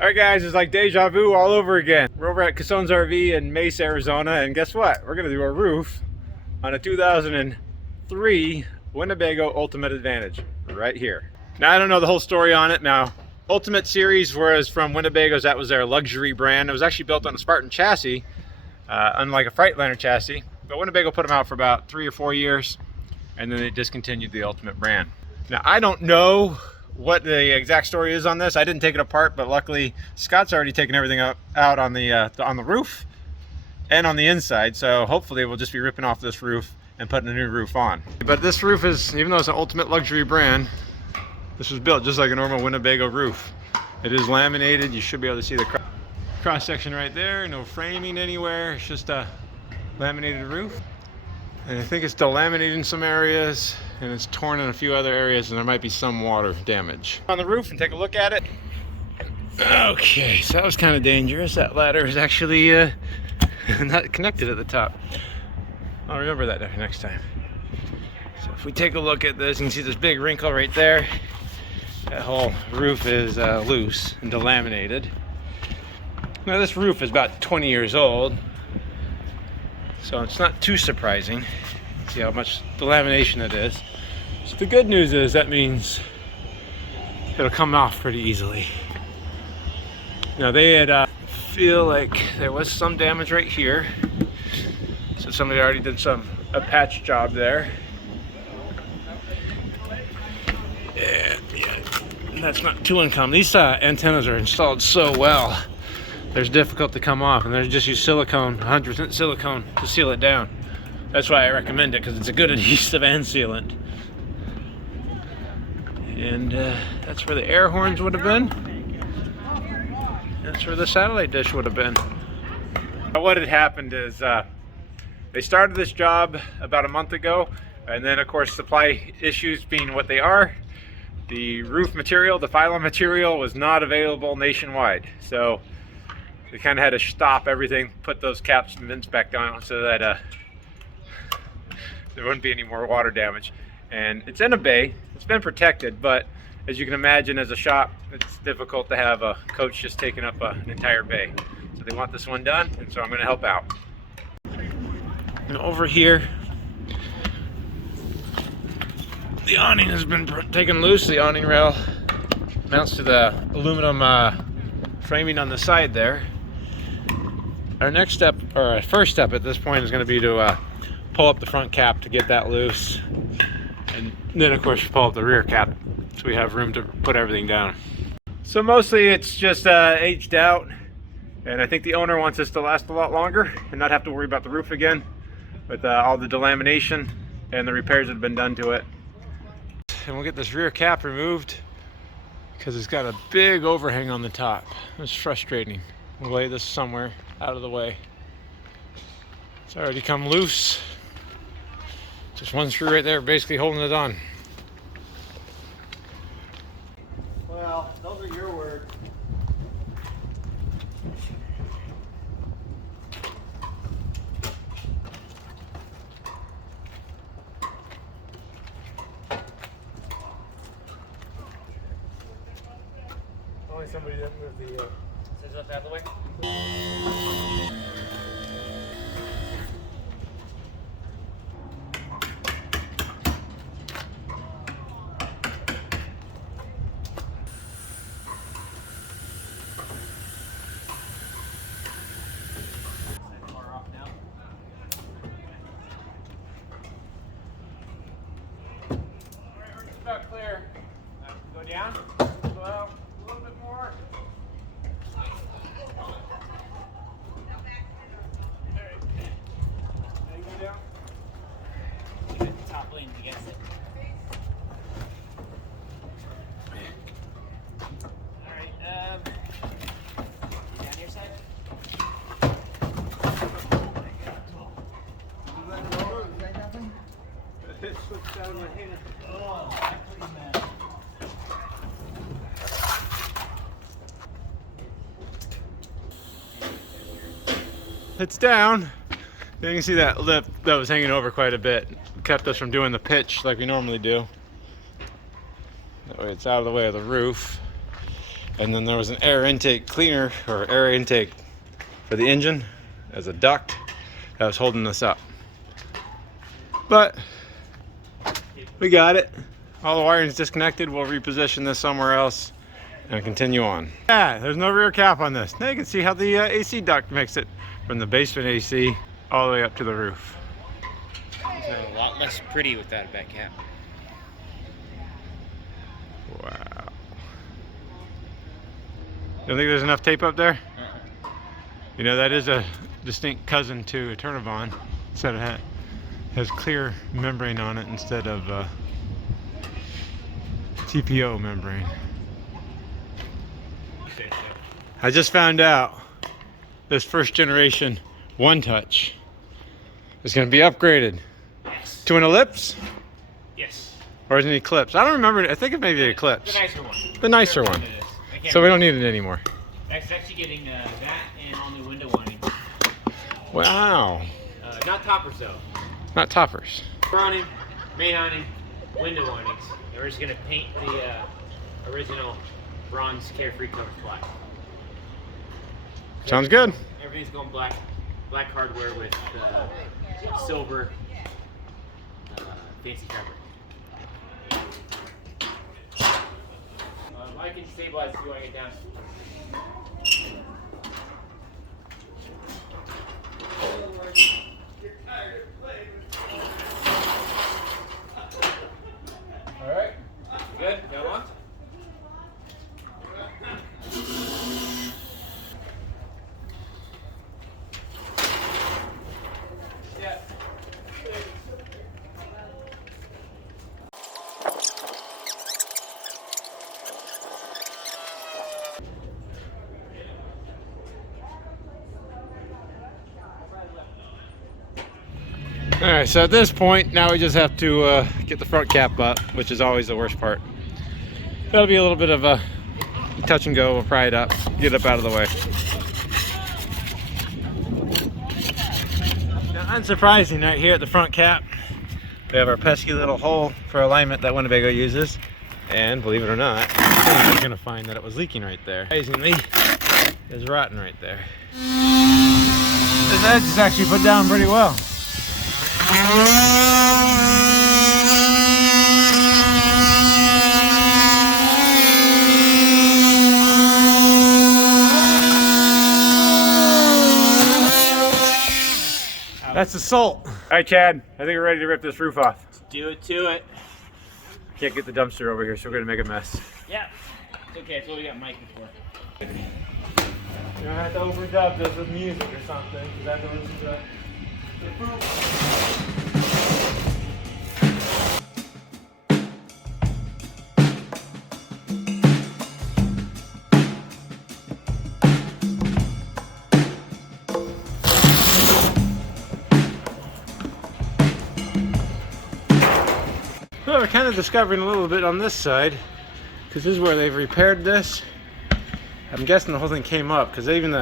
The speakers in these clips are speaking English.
Alright guys, it's like deja vu all over again. We're over at Cassone's RV in Mesa, Arizona, and guess what? We're gonna do a roof on a 2003 Winnebago Ultimate Advantage right here. Now I don't know the whole story on it. Now, Ultimate Series was from Winnebago's, that was their luxury brand. It was actually built on a Spartan chassis, unlike a Freightliner chassis. But Winnebago put them out for about 3 or 4 years, and then they discontinued the Ultimate brand. Now I don't know what the exact story is on this. I didn't take it apart, but luckily Scott's already taken everything out on the roof and on the inside, so hopefully we'll just be ripping off this roof and putting a new roof on. But this roof is, even though it's an Ultimate luxury brand, this was built just like a normal Winnebago roof. It is laminated. You should be able to see the cross section right there. No framing anywhere. It's just a laminated roof. And I think it's delaminated in some areas, and it's torn in a few other areas, and there might be some water damage. On the roof and take a look at it. Okay, so that was kind of dangerous. That ladder is actually not connected at the top. I'll remember that next time. So if we take a look at this, you can see this big wrinkle right there. That whole roof is loose and delaminated. Now this roof is about 20 years old, so it's not too surprising. See how much delamination it is. So the good news is that means it'll come off pretty easily. Now they had feel like there was some damage right here, so somebody already did a patch job there. And yeah, that's not too uncommon. These antennas are installed so well. They're difficult to come off, and they're just use silicone, 100% silicone, to seal it down. That's why I recommend it, because it's a good adhesive and sealant. And that's where the air horns would have been. That's where the satellite dish would have been. What had happened is they started this job about a month ago, and then of course supply issues being what they are, the roof material, the phylum material, was not available nationwide. So they kind of had to stop everything, put those caps and vents back down so that there wouldn't be any more water damage. And it's in a bay, it's been protected, but as you can imagine, as a shop, it's difficult to have a coach just taking up an entire bay. So they want this one done, and so I'm going to help out. And over here, the awning has been taken loose. The awning rail mounts to the aluminum framing on the side there. Our next step, or our first step at this point, is going to be to pull up the front cap to get that loose, and then of course pull up the rear cap so we have room to put everything down. So mostly it's just aged out, and I think the owner wants this to last a lot longer and not have to worry about the roof again with all the delamination and the repairs that have been done to it. And we'll get this rear cap removed because it's got a big overhang on the top. It's frustrating. We'll lay this somewhere out of the way. It's already come loose. Just one screw right there, basically holding it on. Well, those are your words. Only somebody that moved the scissors out of the way. Clear. Go down. Go out a little bit more. Alright. Now you go down. Get the top leaning against it. Alright, you down your side? It slips out of my hand. Oh, actually, man. It's down. You can see that lip that was hanging over quite a bit. Kept us from doing the pitch like we normally do. That way it's out of the way of the roof. And then there was an air intake cleaner or air intake for the engine as a duct that was holding this up. But we got it. All the wiring's disconnected. We'll reposition this somewhere else and continue on. Yeah, there's no rear cap on this. Now you can see how the AC duct makes it from the basement AC all the way up to the roof. It's a lot less pretty without a back cap. Wow. You don't think there's enough tape up there? You know, that is a distinct cousin to a Turnavon. Instead of has clear membrane on it instead of TPO membrane. I just found out this first generation One Touch is going to be upgraded to an Ellipse? Yes. Or is it an Eclipse? I don't remember. I think it may be an Eclipse. The nicer one. The nicer one. So we don't need it anymore. That's actually getting that and all new window warnings. Wow. Not toppers though. Not toppers. Awning, main awning, window warnings. And we're just gonna paint the original bronze Carefree covers black. Sounds good. Everything's going black. Black hardware with silver fancy fabric. I can stabilize if you want to get down. All right. Good? Got one? Yeah. All right, so at this point, now we just have to get the front cap up, which is always the worst part. That'll be a little bit of a touch and go. We'll pry it up, get it up out of the way. Now, unsurprising, right here at the front cap, we have our pesky little hole for alignment that Winnebago uses. And believe it or not, you're gonna find that it was leaking right there. Amazingly, it's rotten right there. This edge is actually put down pretty well. That's the salt. All right, Chad, I think we're ready to rip this roof off. Let's do it to it. Can't get the dumpster over here, so we're gonna make a mess. Yeah. It's okay, that's what we got Mike for. You don't have to overdub this with music or something, because that goes to the roof. Well, we're kind of discovering a little bit on this side, because this is where they've repaired this. I'm guessing the whole thing came up, because even we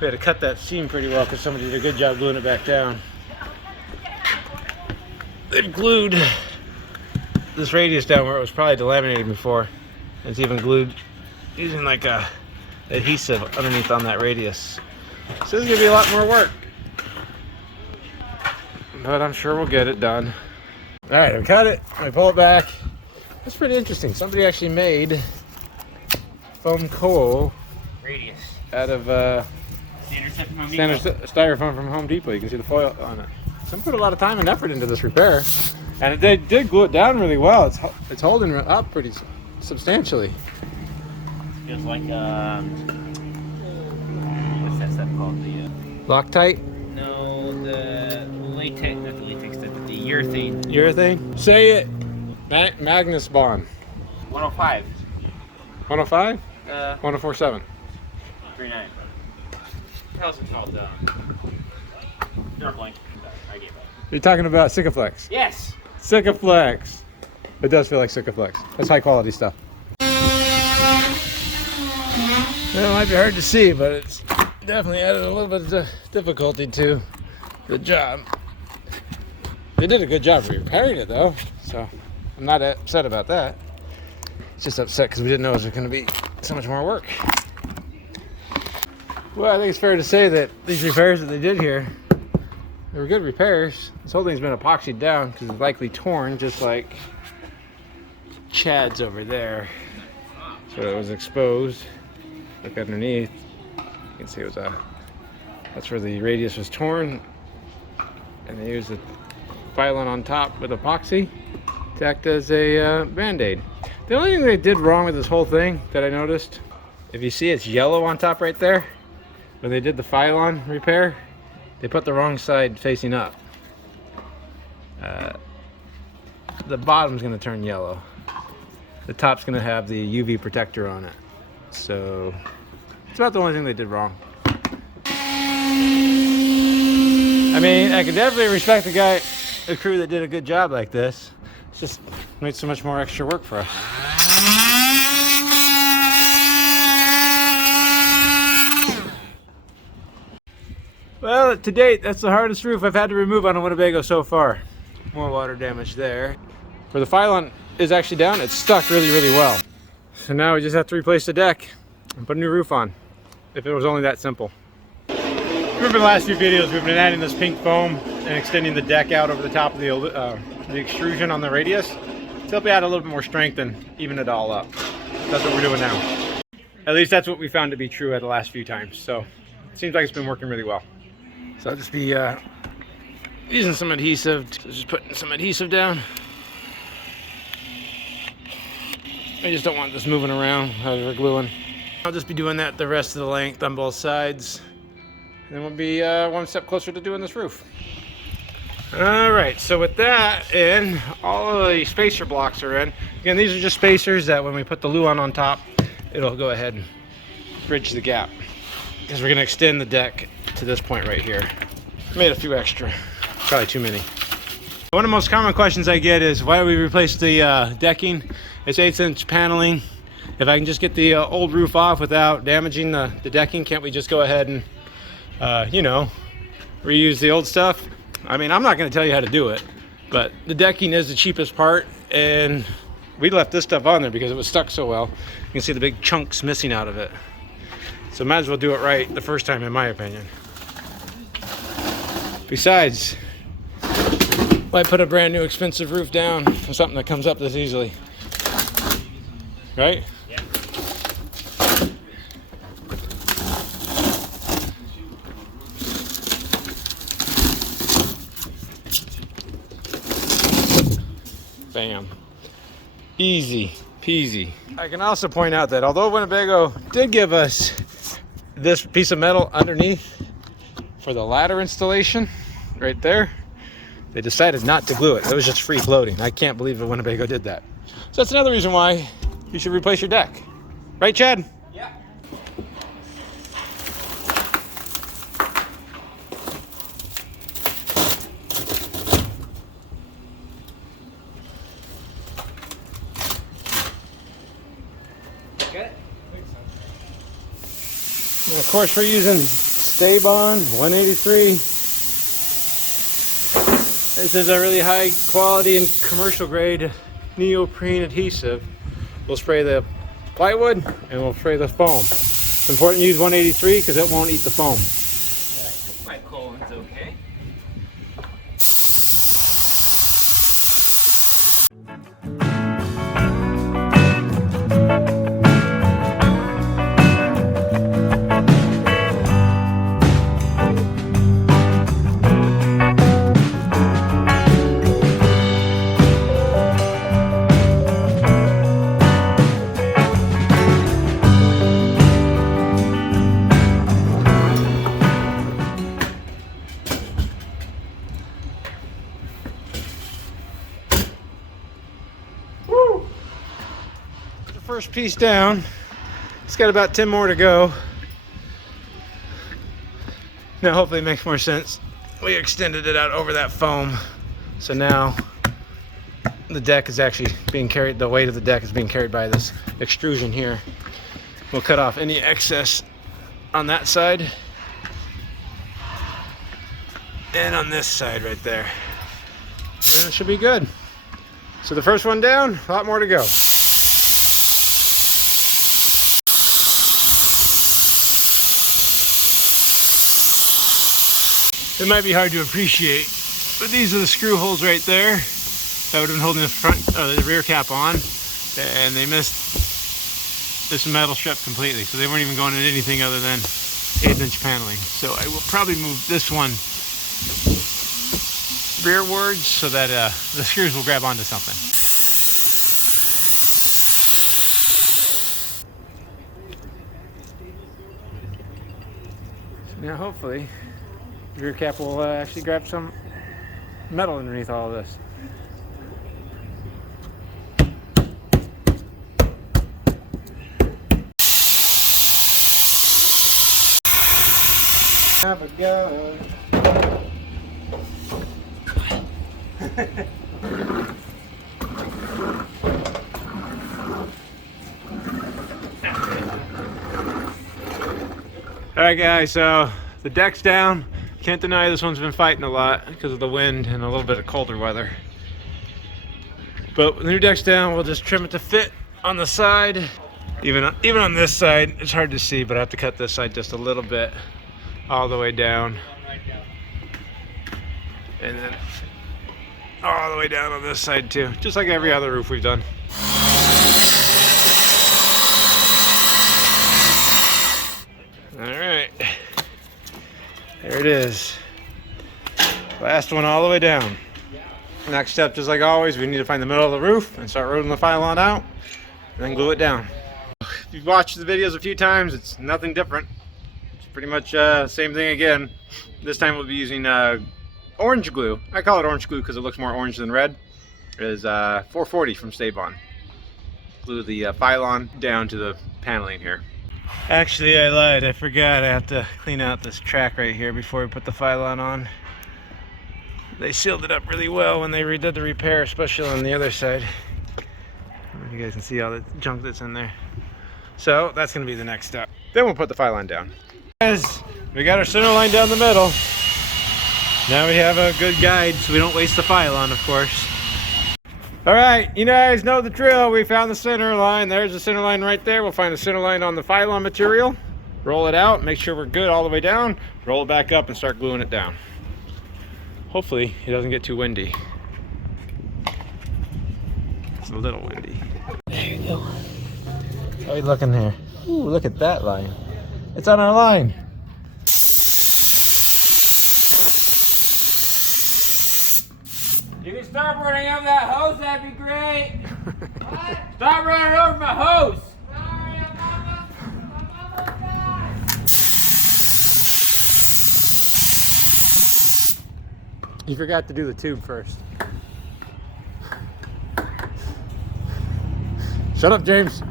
had to cut that seam pretty well, because somebody did a good job gluing it back down. They've glued this radius down where it was probably delaminated before. It's even glued using like a adhesive underneath on that radius. So this is gonna be a lot more work, but I'm sure we'll get it done. All right, I cut it, I pull it back. That's pretty interesting. Somebody actually made foam coal Radius. out of standard styrofoam from Home Depot. You can see the foil on it. Someone put a lot of time and effort into this repair, and they did glue it down really well. It's holding up pretty substantially. Feels like what's that stuff called? The Loctite? no, the latex, not the latex, the urethane. Urethane? Say it. Magnus Bond. 105. 105? 1047. 39. How's it called? Dark blank. I gave up. You're talking about Sikaflex. Yes. Sikaflex. It does feel like Sikaflex. That's high quality stuff. It might be hard to see, but it's definitely added a little bit of difficulty to the job. They did a good job repairing it though, so I'm not upset about that. It's just upset because we didn't know it was going to be so much more work. Well, I think it's fair to say that these repairs that they did here, they were good repairs. This whole thing's been epoxied down because it's likely torn, just like Chad's over there. So it was exposed. Look underneath. You can see it was that's where the radius was torn. And they used the filing on top with epoxy to act as a band-aid. The only thing they did wrong with this whole thing that I noticed, if you see it's yellow on top right there, when they did the Phylon repair, they put the wrong side facing up. The bottom's gonna turn yellow. The top's gonna have the UV protector on it. So it's about the only thing they did wrong. I mean, I can definitely respect the crew that did a good job like this. It's just made so much more extra work for us. Well, to date, that's the hardest roof I've had to remove on a Winnebago so far. More water damage there. Where the Phylon is actually down, it's stuck really, really well. So now we just have to replace the deck and put a new roof on, if it was only that simple. Remember the last few videos, we've been adding this pink foam and extending the deck out over the top of the extrusion on the radius to help you add a little bit more strength and even it all up. That's what we're doing now. At least that's what we found to be true at the last few times. So it seems like it's been working really well. So I'll just be using some adhesive, just putting some adhesive down. I just don't want this moving around as we're gluing. I'll just be doing that the rest of the length on both sides. And then we'll be one step closer to doing this roof. All right, so with that in, all of the spacer blocks are in. Again, these are just spacers that when we put the Luan on top, it'll go ahead and bridge the gap. Because we're gonna extend the deck to this point right here. Made a few extra, probably too many. One of the most common questions I get is, why do we replace the decking? It's 1/8" paneling. If I can just get the old roof off without damaging the decking, can't we just go ahead and, you know, reuse the old stuff? I mean, I'm not gonna tell you how to do it, but the decking is the cheapest part, and we left this stuff on there because it was stuck so well. You can see the big chunks missing out of it. So might as well do it right the first time, in my opinion. Besides, why put a brand new expensive roof down for something that comes up this easily? Right? Yeah. Bam. Easy peasy. I can also point out that although Winnebago did give us this piece of metal underneath for the ladder installation right there, they decided not to glue it. It was just free floating. I can't believe that Winnebago did that. So that's another reason why you should replace your deck. Right, Chad? Yeah. Okay. And of course, we're using Stay-Bond 183. This is a really high quality and commercial grade neoprene adhesive. We'll spray the plywood and we'll spray the foam. It's important to use 183 because it won't eat the foam. Yeah, I think my colon's okay. First piece down. It's got about 10 more to go. Now hopefully it makes more sense. We extended it out over that foam. So now the deck is actually being carried, the weight of the deck is being carried by this extrusion here. We'll cut off any excess on that side and on this side right there. And it should be good. So the first one down, a lot more to go. It might be hard to appreciate, but these are the screw holes right there that would have been holding the front, the rear cap on, and they missed this metal strip completely, so they weren't even going in anything other than 1/8" paneling. So I will probably move this one rearwards so that the screws will grab onto something. So now hopefully the rear cap will actually grab some metal underneath all of this. Have a go. Alright guys, so the deck's down. Can't deny this one's been fighting a lot because of the wind and a little bit of colder weather. But when the new deck's down, we'll just trim it to fit on the side. Even on this side, it's hard to see, but I have to cut this side just a little bit all the way down. And then all the way down on this side too, just like every other roof we've done. All right, there it is. Last one all the way down. Next step, just like always, we need to find the middle of the roof and start rolling the Finalizing out and then glue it down. If you've watched the videos a few times, it's nothing different. It's pretty much same thing again. This time we'll be using orange glue. I call it orange glue because it looks more orange than red. It is 440 from Stay-On. Glue the Finalizing down to the paneling here. Actually, I lied. I forgot. I have to clean out this track right here before we put the Finalizing on. They sealed it up really well when they redid the repair, especially on the other side. You guys can see all the junk that's in there. So that's going to be the next step. Then we'll put the Finalizing down. Guys, we got our center line down the middle. Now we have a good guide so we don't waste the Finalizing, of course. Alright, you guys know the drill. We found the center line. There's the center line right there. We'll find the center line on the Finalizing material. Roll it out, make sure we're good all the way down. Roll it back up and start gluing it down. Hopefully it doesn't get too windy. It's a little windy. There you go. How are we looking here? Ooh, look at that line. It's on our line. You can stop running over that hose, that'd be great. What? Stop running over my hose. Sorry, I'm almost done. You forgot to do the tube first. Shut up, James.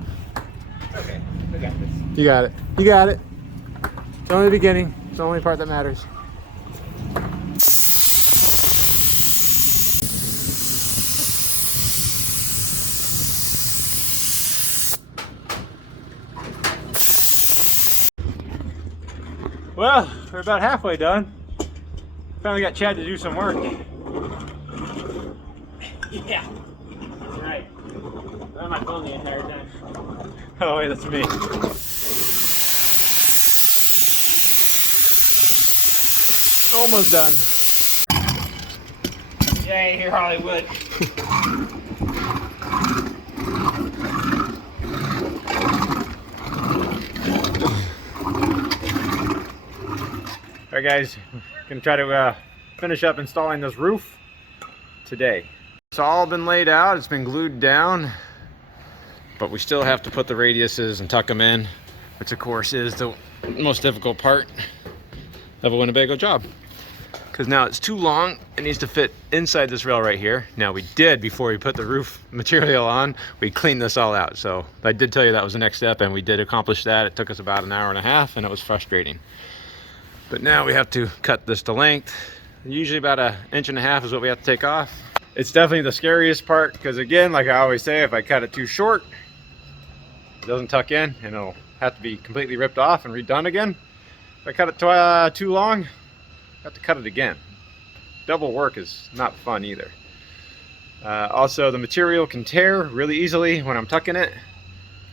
Okay, we got this. You got it. You got it. It's only the beginning. It's the only part that matters. Well, we're about halfway done. Finally got Chad to do some work. Yeah. Right. I'm on my phone the entire time. Oh wait, that's me. Almost done. Yay, here Hollywood. Alright guys, gonna try to finish up installing this roof today. It's all been laid out, it's been glued down, but we still have to put the radiuses and tuck them in, which of course is the most difficult part of a Winnebago job. Because now it's too long, it needs to fit inside this rail right here. Now we did, before we put the roof material on, we cleaned this all out. So I did tell you that was the next step, and we did accomplish that. It took us about 1.5 hours, and it was frustrating. But now we have to cut this to length. Usually about 1.5 inches is what we have to take off. It's definitely the scariest part, because again, like I always say, if I cut it too short, it doesn't tuck in, and it'll have to be completely ripped off and redone again. If I cut it too long, I have to cut it again. Double work is not fun either. Also, the material can tear really easily when I'm tucking it,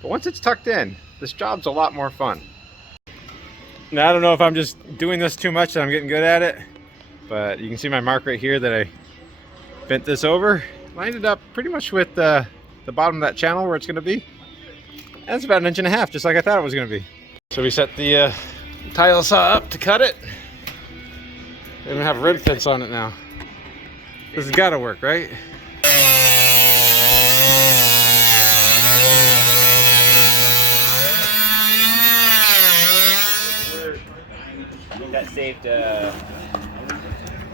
but once it's tucked in, this job's a lot more fun. Now, I don't know if I'm just doing this too much and I'm getting good at it, But you can see my mark right here that I bent this over. Lined it up pretty much with the bottom of that channel where it's going to be. And it's about 1.5 inches, just like I thought it was going to be. So we set the tile saw up to cut it. They even have rib fits on it now. This has got to work, right? I think that saved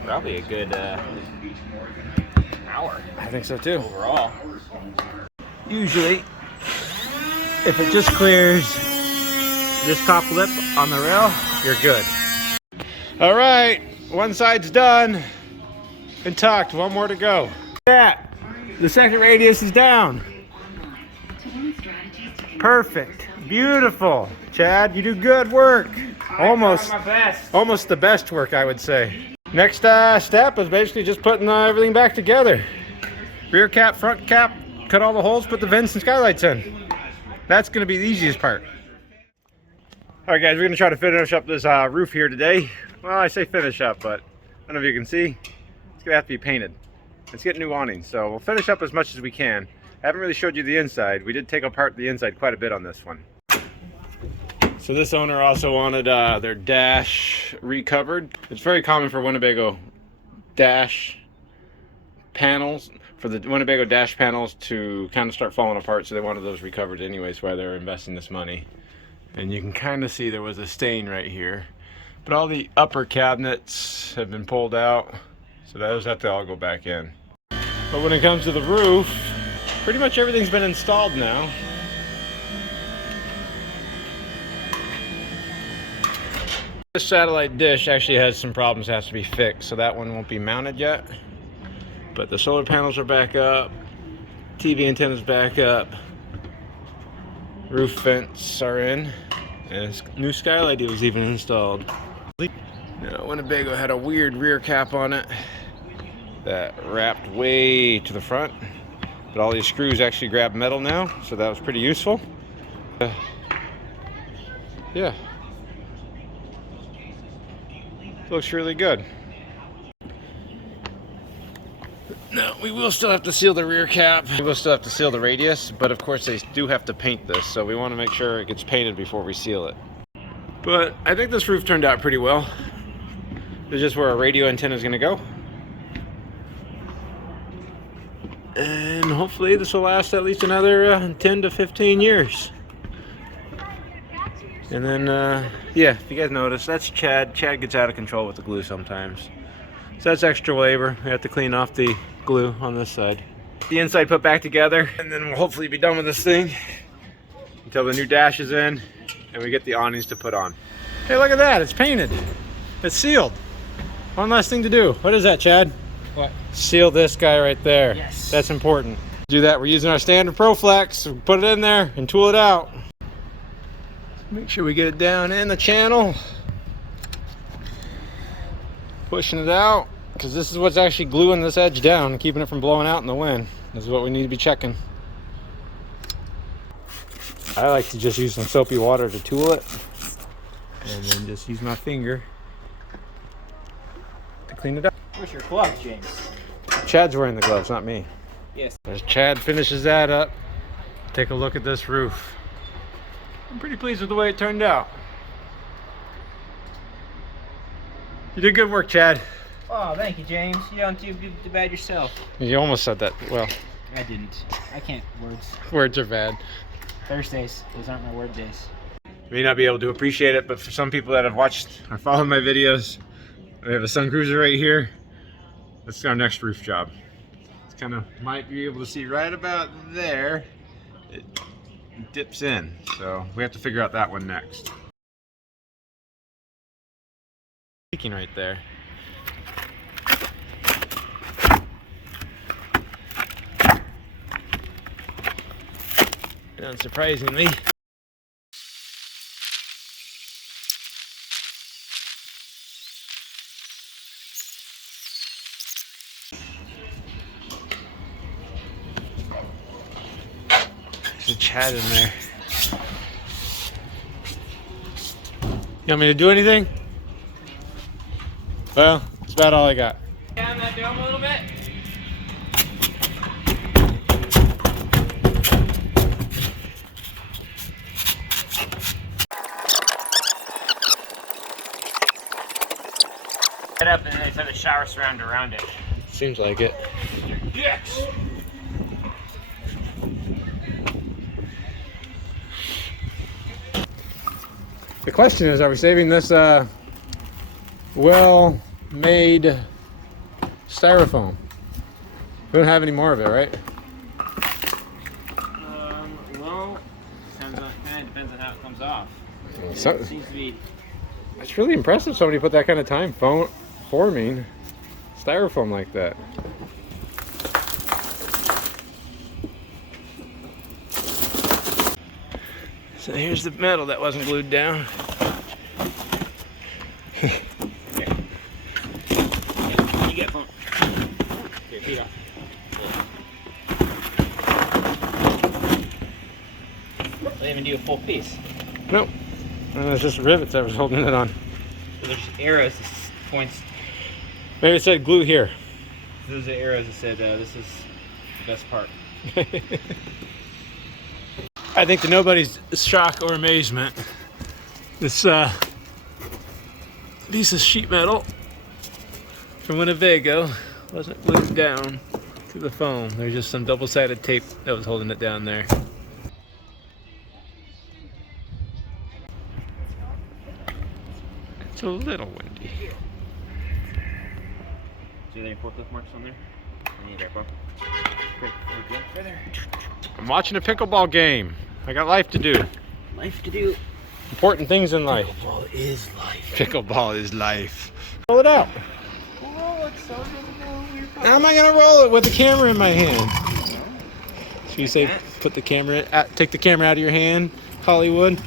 probably a good hour. I think so too. Overall. Usually, if it just clears this top lip on the rail, you're good. All right, one side's done and tucked. One more to go. Yeah, the second radius is down. Perfect, beautiful. Chad, you do good work. Almost the best work, I would say. Next step is basically just putting everything back together. Rear cap, front cap, cut all the holes, put the vents and skylights in. That's gonna be the easiest part. All right, guys, we're gonna try to finish up this roof here today. Well, I say finish up, but I don't know if you can see, it's gonna have to be painted. Let's get new awnings, so we'll finish up as much as we can. I haven't really showed you the inside. We did take apart the inside quite a bit on this one. So this owner also wanted their dash recovered. It's very common for Winnebago dash panels, for the Winnebago dash panels to kind of start falling apart, so they wanted those recovered anyways while they were investing this money. And you can kind of see there was a stain right here. But all the upper cabinets have been pulled out, so those have to all go back in. But when it comes to the roof, pretty much everything's been installed now. This satellite dish actually has some problems, has to be fixed, so that one won't be mounted yet. But the solar panels are back up, TV antennas back up, roof vents are in, and this new skylight was even installed. Winnebago had a weird rear cap on it that wrapped way to the front, but all these screws actually grab metal now, so that was pretty useful. Yeah. Looks really good. No, we will still have to seal the rear cap. We will still have to seal the radius, but of course they do have to paint this, so we want to make sure it gets painted before we seal it. But I think this roof turned out pretty well. This is just where our radio antenna is going to go. And hopefully this will last at least another 10 to 15 years. And then, yeah, if you guys notice, that's Chad. Chad gets out of control with the glue sometimes. So that's extra labor. We have to clean off the glue on this side. The inside put back together, and then we'll hopefully be done with this thing until the new dash is in and we get the awnings to put on. Hey, look at that. It's painted. It's sealed. One last thing to do. What is that, Chad? What? Seal this guy right there. Yes. That's important. Do that. We're using our standard ProFlex. Put it in there and tool it out. Make sure we get it down in the channel. Pushing it out, because this is what's actually gluing this edge down and keeping it from blowing out in the wind. This is what we need to be checking. I like to just use some soapy water to tool it, and then just use my finger to clean it up. Where's your gloves, James? Chad's wearing the gloves, not me. Yes. As Chad finishes that up, take a look at this roof. I'm pretty pleased with the way it turned out. You did good work, Chad. Oh, thank you, James. You don't do bad yourself. You almost said that. Well, I didn't. I can't words. Words are bad. Thursdays. Those aren't my word days. You may not be able to appreciate it, but for some people that have watched or followed my videos, we have a Sun Cruiser right here. That's our next roof job. It's kind of, might be able to see right about there. It dips in, so we have to figure out that one next. Leaking right there. Unsurprisingly. There's a Chad in there. You want me to do anything? Well, it's about all I got. Down that dome a little bit. Head up and then they have a shower surround around it. Seems like it. Yes. The question is, are we saving this well-made styrofoam? We don't have any more of it, right? Well, kind of depends on how it comes off. So, It seems to be. it's really impressive somebody put that kind of time forming styrofoam like that. So here's the metal that wasn't glued down. You get phone. Okay, feet off. They even do a full piece. Nope. And it's just rivets I was holding it on. So there's arrows that points. Maybe it said glue here. Those are arrows that said this is the best part. I think to nobody's shock or amazement, this piece of sheet metal from Winnebago wasn't glued down to the foam. There's just some double-sided tape that was holding it down there. It's a little windy. See any forklift marks on there? I need that, bro. Great. Right there. I'm watching a pickleball game. I got life to do. Life to do. Important things in life. Pickleball is life. Pickleball is life. Roll it out. How am I gonna roll it with the camera in my hand? So you say, put the camera, take the camera out of your hand, Hollywood.